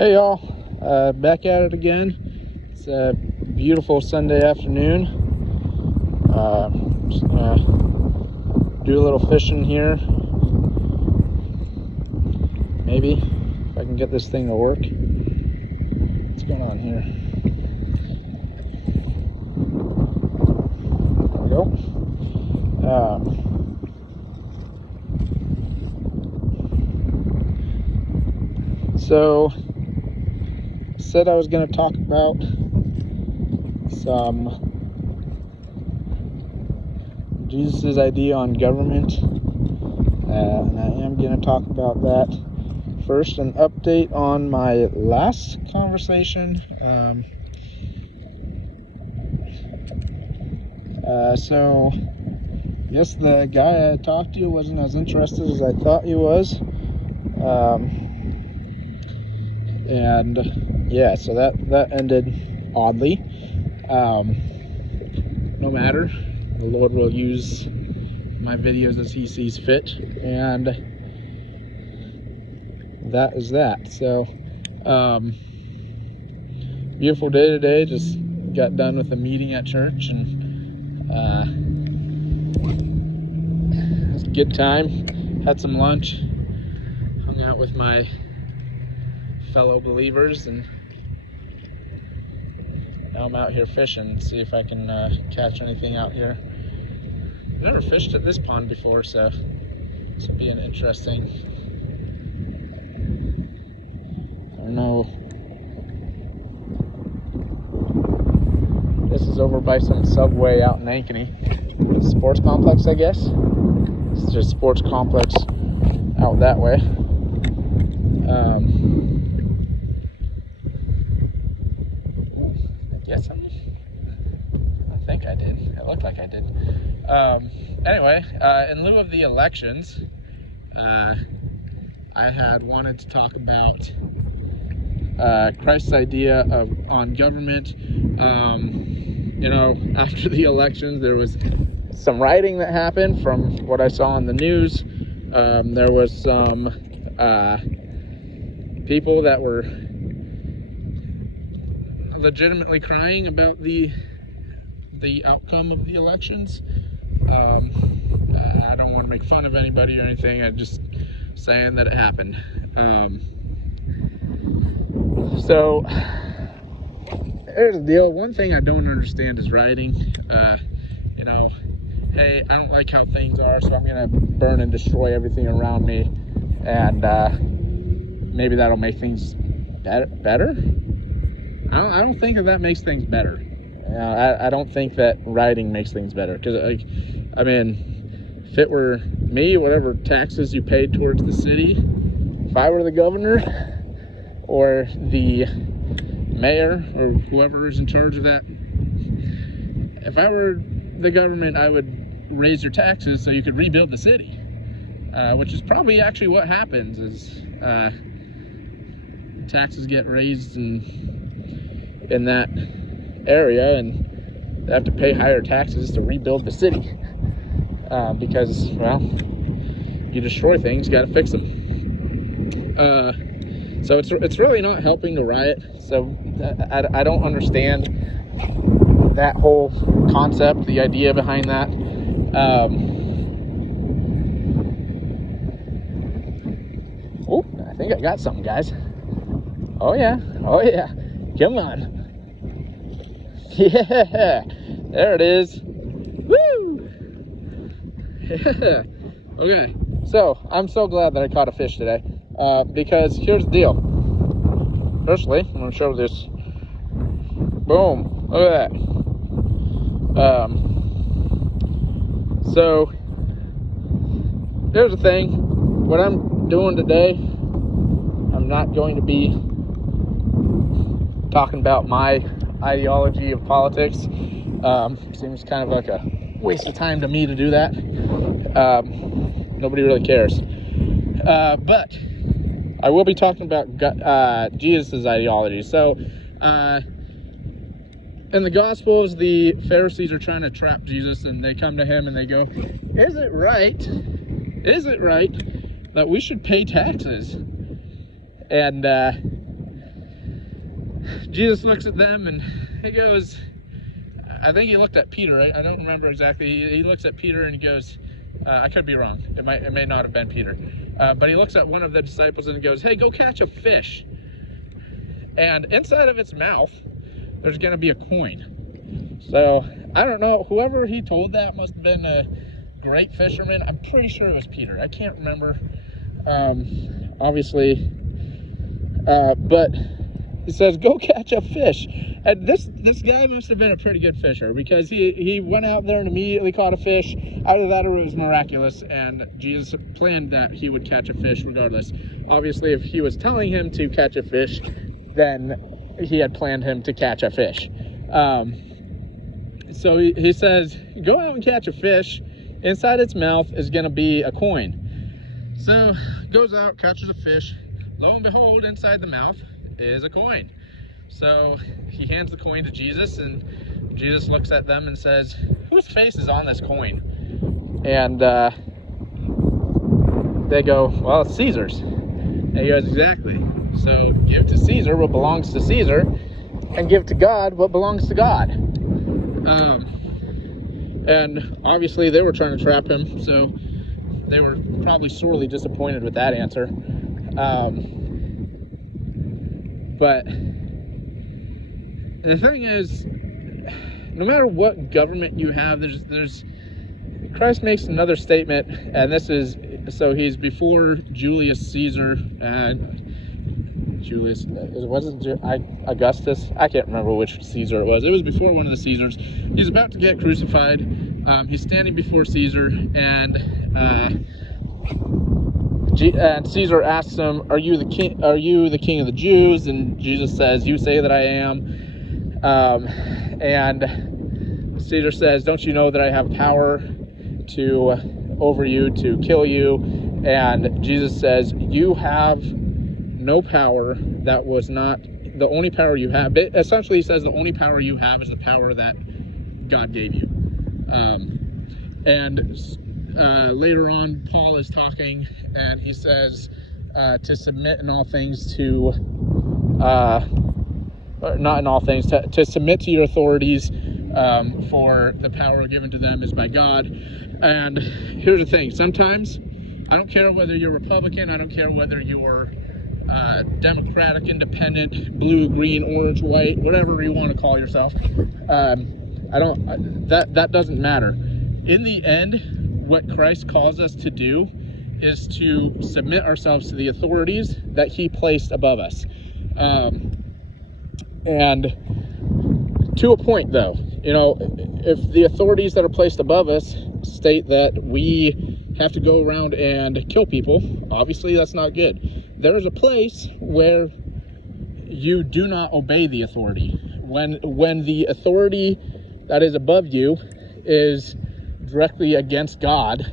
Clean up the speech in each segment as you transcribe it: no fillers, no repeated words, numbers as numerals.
Hey y'all, back at it again. It's a beautiful Sunday afternoon. Just gonna do a little fishing here. Maybe if I can get this thing to work. What's going on here? There we go. So said I was going to talk about some Jesus' idea on government, and I am going to talk about that. First, an update on my last conversation. So I guess the guy I talked to wasn't as interested as I thought he was. And yeah, so that ended oddly. No matter, the Lord will use my videos as he sees fit, and that is that. So beautiful day today. Just got done with a meeting at church, and it was a good time. Had some lunch, hung out with my fellow believers, and now I'm out here fishing. See if I can catch anything out here. I've never fished at this pond before, so this will be an interesting, I don't know, this is over by some Subway out in Ankeny, sports complex, I guess. It's just sports complex out that way. Yes, I think I did. It looked like I did. Anyway, in lieu of the elections, I had wanted to talk about Christ's idea on government. After the elections, there was some rioting that happened from what I saw on the news. There was some people that were legitimately crying about the outcome of the elections. I don't want to make fun of anybody or anything. I'm just saying that it happened. So here's the deal. One thing I don't understand is rioting. Hey, I don't like how things are, so I'm gonna burn and destroy everything around me, and maybe that'll make things better. I don't think that makes things better. I don't think that rioting makes things better, because if it were me, whatever taxes you paid towards the city, if I were the governor or the mayor or whoever is in charge of that, if I were the government, I would raise your taxes so you could rebuild the city, which is probably actually what happens. Is taxes get raised in that area, and they have to pay higher taxes to rebuild the city, because, well, you destroy things, you got to fix them. So it's really not helping to riot. So I don't understand that whole concept, the idea behind that. Oh, I think I got something, guys. Oh yeah, come on. Yeah, there it is. Woo! Yeah. Okay, so I'm so glad that I caught a fish today, because here's the deal. Firstly, I'm going to show this. Boom, look at that. So here's the thing. What I'm doing today, I'm not going to be talking about my ideology of politics. Seems kind of like a waste of time to me to do that. Nobody really cares. But I will be talking about Jesus' ideology. So in the Gospels, the Pharisees are trying to trap Jesus, and they come to him and they go, is it right that we should pay taxes? And Jesus looks at them and he goes, I think he looked at Peter, right? I don't remember exactly. He looks at Peter and he goes, I could be wrong. It may not have been Peter. But he looks at one of the disciples and he goes, hey, go catch a fish. And inside of its mouth, there's going to be a coin. So, I don't know. Whoever he told that must have been a great fisherman. I'm pretty sure it was Peter. I can't remember, obviously. But he says, go catch a fish. And this guy must have been a pretty good fisher, because he went out there and immediately caught a fish. Either that or it was miraculous, and Jesus planned that he would catch a fish regardless. Obviously, if he was telling him to catch a fish, then he had planned him to catch a fish. So he says, go out and catch a fish. Inside its mouth is going to be a coin. So goes out, catches a fish. Lo and behold, inside the mouth is a coin. So he hands the coin to Jesus, and Jesus looks at them and says, whose face is on this coin? And they go, well, it's Caesar's. And he goes, exactly. So give to Caesar what belongs to Caesar, and give to God what belongs to God. And obviously they were trying to trap him, so they were probably sorely disappointed with that answer. But the thing is, no matter what government you have, there's Christ makes another statement, and this is, so he's before Julius Caesar, and Julius, wasn't Augustus? I can't remember which Caesar it was. It was before one of the Caesars. He's about to get crucified. He's standing before Caesar, and Caesar asks him, are you the king of the Jews? And Jesus says, you say that I am. And Caesar says, don't you know that I have power over you to kill you? And Jesus says, you have no power. That was not the only power you have. But essentially, he says the only power you have is the power that God gave you. Later on, Paul is talking, and he says to submit in all things to, not in all things, to submit to your authorities, for the power given to them is by God. And here's the thing, sometimes, I don't care whether you're Republican, I don't care whether you're Democratic, Independent, blue, green, orange, white, whatever you want to call yourself, that doesn't matter. In the end, what Christ calls us to do is to submit ourselves to the authorities that he placed above us. And to a point, though, you know, if the authorities that are placed above us state that we have to go around and kill people, obviously that's not good. There is a place where you do not obey the authority. When the authority that is above you is directly against God,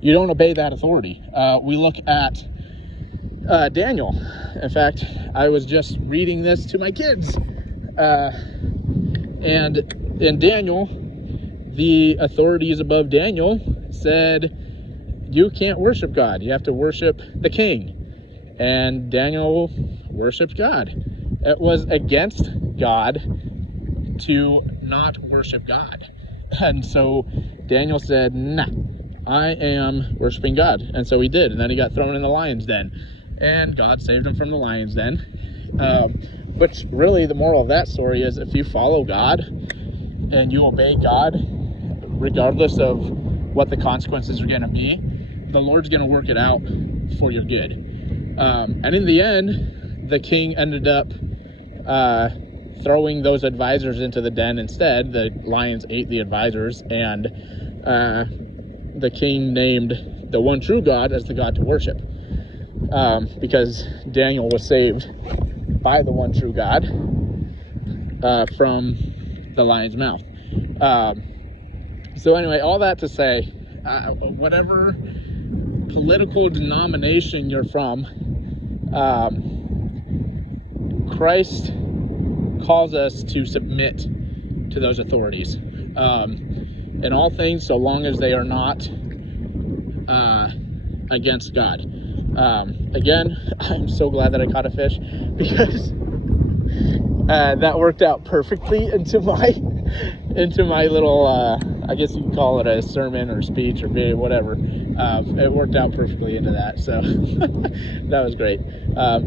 you don't obey that authority. We look at Daniel. In fact, I was just reading this to my kids. And in Daniel, the authorities above Daniel said, you can't worship God. You have to worship the king. And Daniel worshiped God. It was against God to not worship God. And so Daniel said, nah, I am worshiping God. And so he did. And then he got thrown in the lion's den. And God saved him from the lion's den. Which really the moral of that story is, if you follow God and you obey God, regardless of what the consequences are going to be, the Lord's going to work it out for your good. And in the end, the king ended up throwing those advisors into the den instead. The lions ate the advisors, and the king named the one true God as the God to worship, because Daniel was saved by the one true God from the lion's mouth. So anyway, all that to say, whatever political denomination you're from, Christ calls us to submit to those authorities in all things, so long as they are not against God. Again, I'm so glad that I caught a fish, because that worked out perfectly into my little, I guess you can call it a sermon or speech or video, whatever. It worked out perfectly into that, so that was great.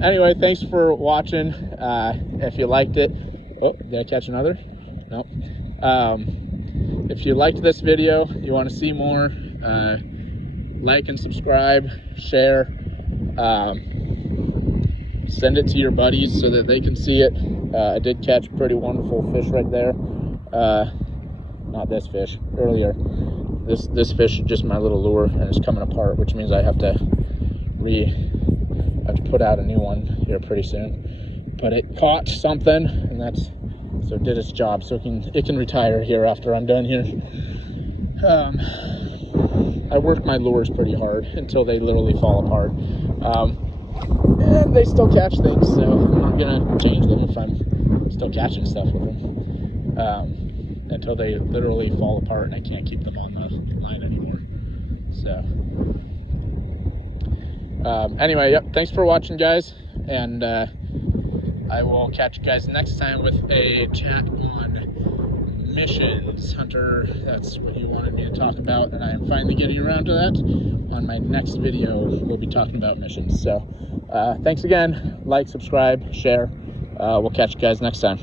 Anyway, thanks for watching. If you liked it, oh, did I catch another? No. If you liked this video, you want to see more, like and subscribe, share, send it to your buddies so that they can see it. I did catch a pretty wonderful fish right there. Not this fish, earlier. This fish is just my little lure, and it's coming apart, which means I have to put out a new one here pretty soon. But it caught something, and so it did its job. So it can retire here after I'm done here. I work my lures pretty hard until they literally fall apart. And they still catch things, so I'm not gonna change them if I'm still catching stuff with them. Until they literally fall apart and I can't keep them on the line anymore. So anyway, yep, thanks for watching, guys, and I will catch you guys next time with a chat on missions. Hunter, that's what you wanted me to talk about, and I am finally getting around to that. On my next video, we'll be talking about missions. So thanks again. Like, subscribe, share. We'll catch you guys next time.